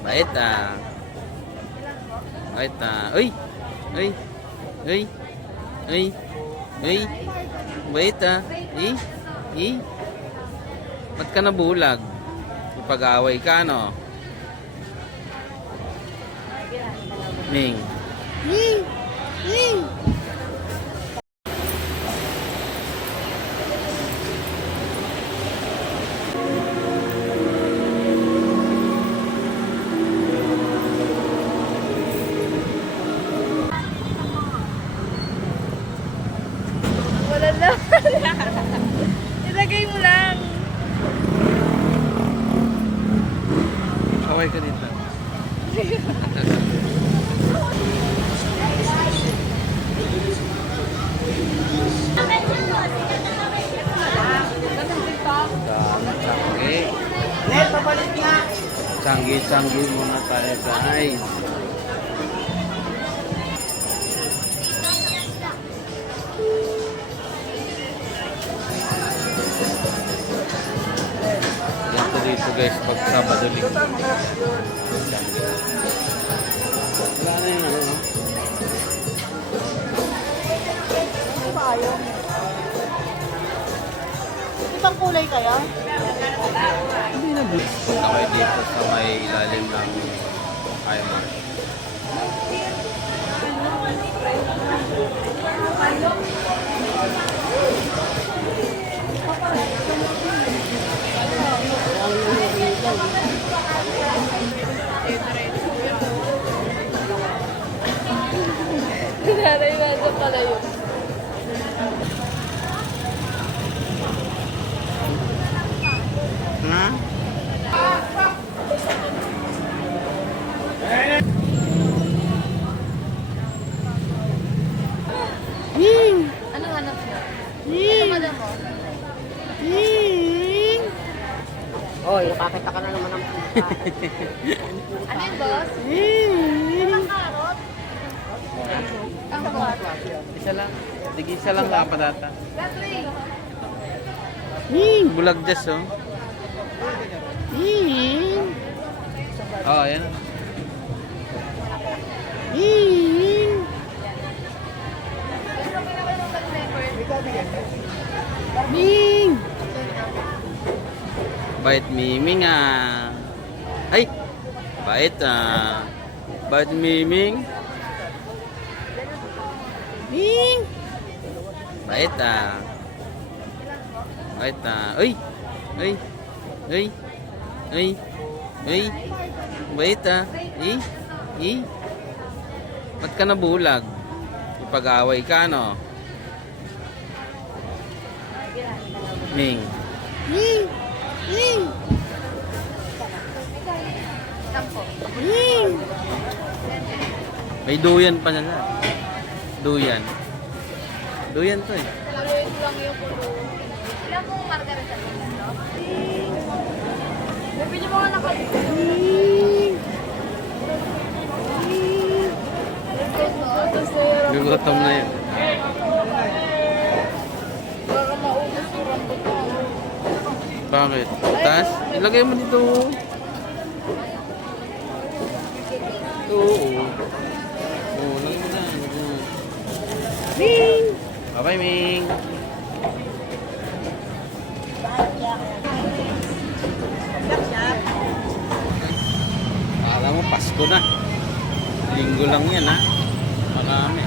Bait ah. Bait ah. Uy! Uy! Uy! Uy! Uy! Bait ah. Eh? Eh? Ba't ka nabulag? Ipag-away ka, no? Ming. Ming! Ming! Wala na. Ilagay mo lang. Kaway ka dito. Canggi muna tayo guys. Ganito dito guys pag Sabado Linggo. Wala na yung ano. Ano ba ayaw? Ibang kulay kayo? Hindi na blitz. Punta kayo dito sa may ilalim ng Kaimar. Nanay na pala yun. Ha? Anong hanap mo? Ito madam mo? Oy, nakakita ka na naman ng puta. Ano yun, boss? Ang karot? Ang karot? Isa lang. Isa lang dapat ata. Battery. Bulag jas oh. Oh, ayan. Ming! Bait Miming ah. Ay! Bait ah. Bait Miming. Ming! Bait ah. Bait ah. Uy! Uy! Uy! Uy! Uy! Bait ah. Ba't ka nabulag? Ipag-away ka, no? Ming. Ming! Ming! Sampo. Ming! May duyan pa na. Duyan. Duyan to eh. Talagang lang yung pulo. Ilan pong margarita dito? Bibili mo nga nakalito. Gugutom na yun. Baka maubos yung rambutan. Bakit? Taas? Ilagay mo dito. Oo. Oo, lagay mo na. Ming! Bye-bye, Ming. Alam mo, Pasko na. Linggo lang yan, ha? Marami.